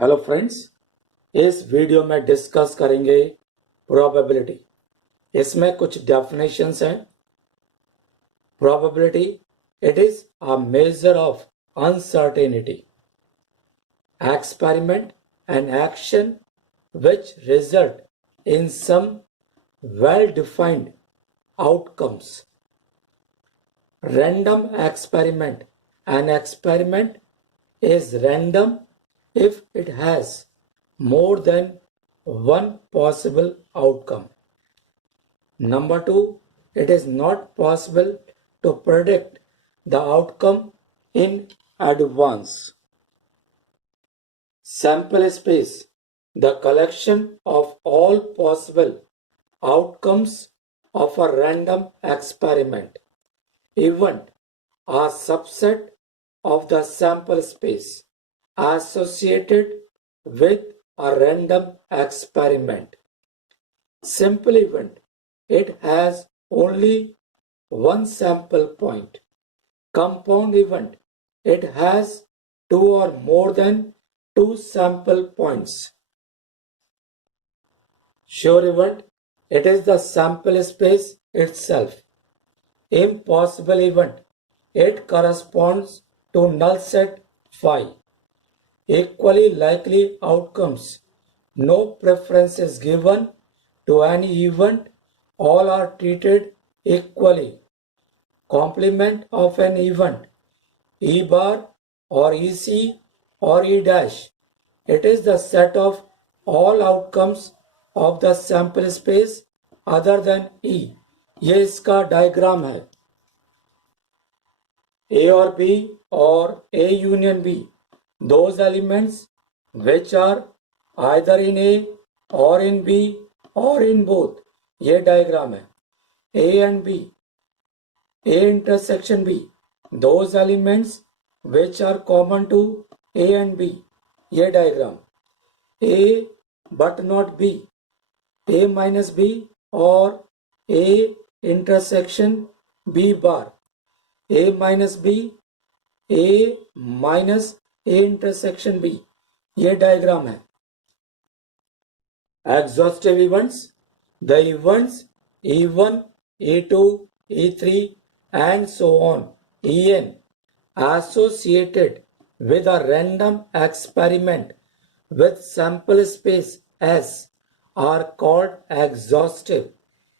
Hello friends, इस video में discuss करेंगे प्रोबेबिलिटी। इसमें कुछ डेफिनेशंस हैं। Probability, it is a measure of uncertainty, experiment and action which result in some well-defined outcomes. Random experiment. An experiment is random if it has more than one possible outcome. Number two, it is not possible to predict the outcome in advance. Sample space, the collection of all possible outcomes of a random experiment. Event, a subset of the sample space associated with a random experiment. Simple event, it has only one sample point. Compound event, it has two or more than two sample points. Sure event, it is the sample space itself. Impossible event, it corresponds to null set phi. Equally likely outcomes, no preference is given to any event, all are treated equally. Complement of an event, E bar or EC or E dash, it is the set of all outcomes of the sample space other than E. ये इसका diagram है। A or B or A union B, those elements which are either in A or in B or in both, ये diagram है। A and B, A intersection B, those elements which are common to A and B, ये diagram. A but not B, A minus B or A intersection B bar, A minus B, A minus A intersection B, ये diagram है। Exhaustive events, the events E1, E2, E3 and so on, En, associated with a random experiment with sample space S are called exhaustive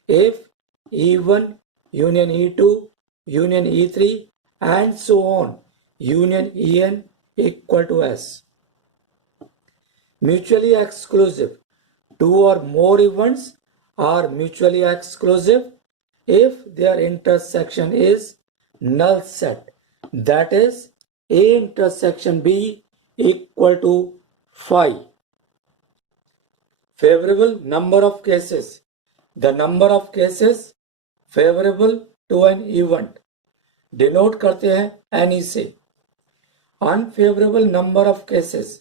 if E1 union E2 union E3 and so on union En equal to S. Mutually exclusive, two or more events are mutually exclusive if their intersection is null set, that is A intersection B equal to phi. Favorable number of cases, the number of cases favorable to an event, denote करते हैं any से। Unfavorable number of cases,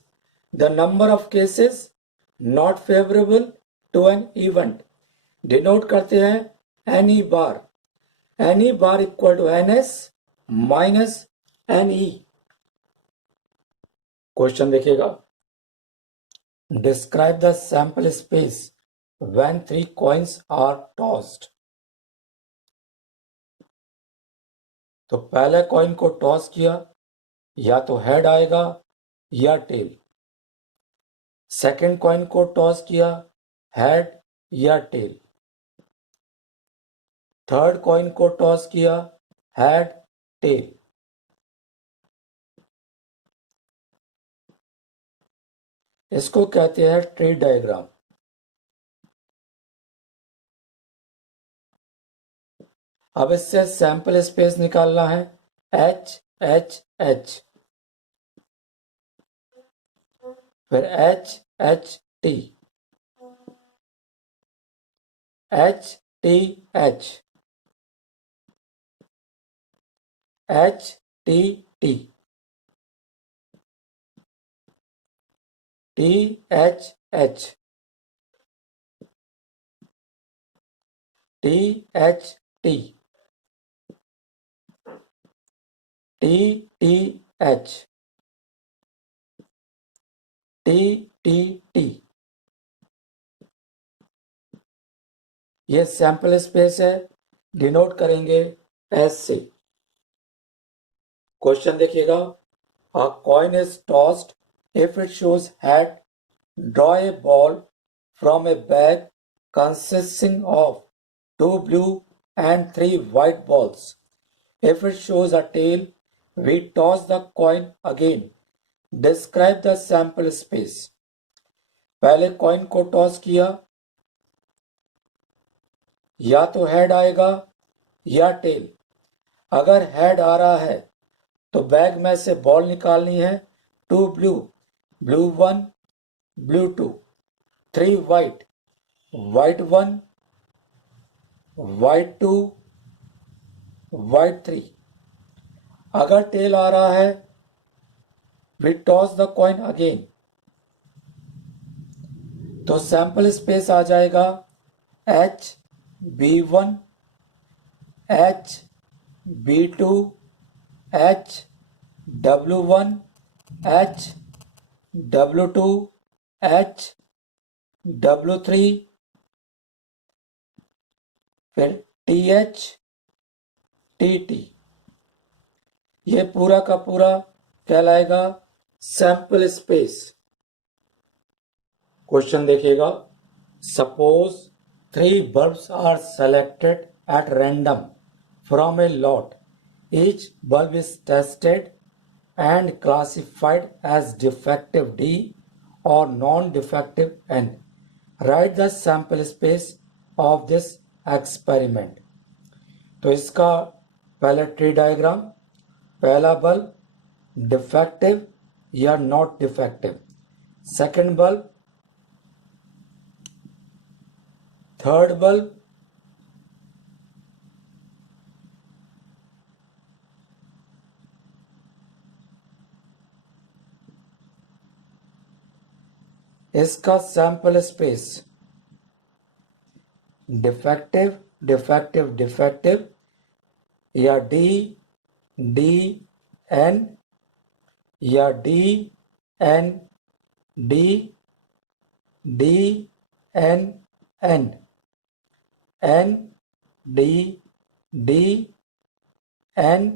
the number of cases not favorable to an event, denote करते हैं any bar। any bar equal to ns minus ne। Question देखिएगा, describe the sample space when three coins are tossed। तो पहले coin को toss किया, या तो head आएगा या टेल। सेकंड कॉइन को टॉस किया, हेड या टेल। थर्ड कॉइन को टॉस किया, हेड टेल। इसको कहते हैं ट्री डायग्राम। अब इससे सैंपल स्पेस निकालना है एच एच एच, फिर H H T, H T H, H T T, T H H, T H T, T T H, T ये सैंपल स्पेस है, डिनोट करेंगे एस से। क्वेश्चन देखिएगा, a coin is tossed if it shows head, draw a ball from A bag consisting of 2 blue and 3 white balls. If it shows a tail, we toss the coin again. Describe the sample space. पहले coin को toss किया, या तो head आएगा या tell. अगर head आ रहा है तो बैग में से बॉल निकालनी है। 2 blue, blue 1, blue 2, 3 white, white 1, white 2, white 3। अगर टेल आ रहा है, we toss the coin again, तो सैंपल स्पेस आ जाएगा H B1, H B2, H W1, H W2, H W3, फिर TH TT। ये पूरा का पूरा कहलाएगा सैंपल स्पेस। क्वेश्चन देखिएगा, suppose 3 bulbs are selected at random from a lot. Each bulb is tested and classified as defective D or non-defective N. Write the sample space of this experiment. तो इसका पहले tree diagram, पहला bulb defective या not defective, second bulb, third bulb, इसका sample space defective defective defective या D D N या D N D D N N N D D N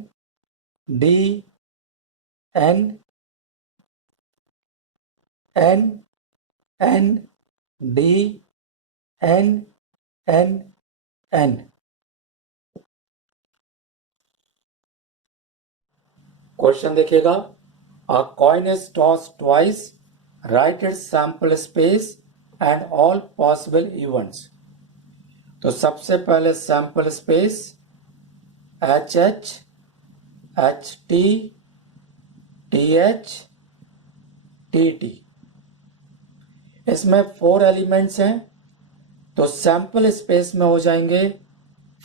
D N N N D N N N. Question देखिएगा, a coin is toss twice, right its sample space and all possible events. तो सबसे पहले sample space H H H T T H T T. इसमें 4 elements हैं, तो sample space में हो जाएंगे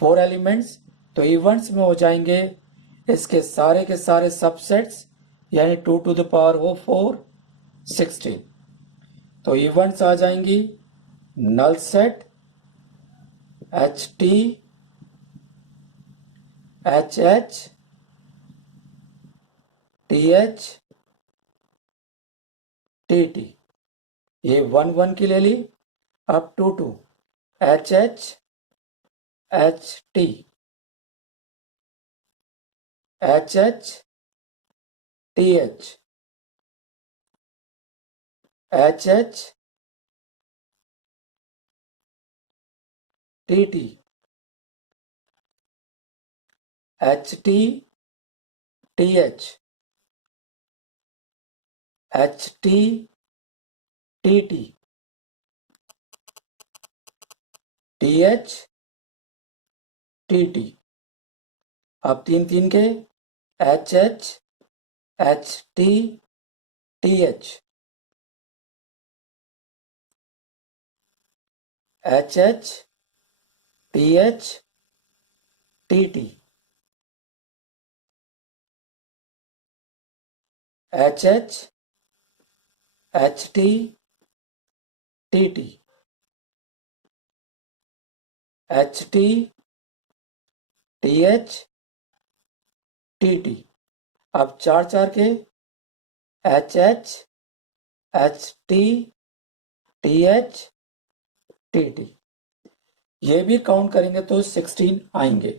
4 एलिमेंट्स, तो इवेंट्स में हो जाएंगे इसके सारे के सारे सबसेट्स, यानी 2 to the power of 4 16। तो इवेंट्स आ जाएंगी null set H T H H T H T T, ये 1 1 की ले ली। अब 2 2 H H H T H H T H H H T T H T T H H T T T T H T T. अब 3 3 के H H H T T H H H T H T T H H H T T T H T T H T T. अब 4 4 के H H HT TH TT, ये भी count करेंगे तो 16 आएंगे।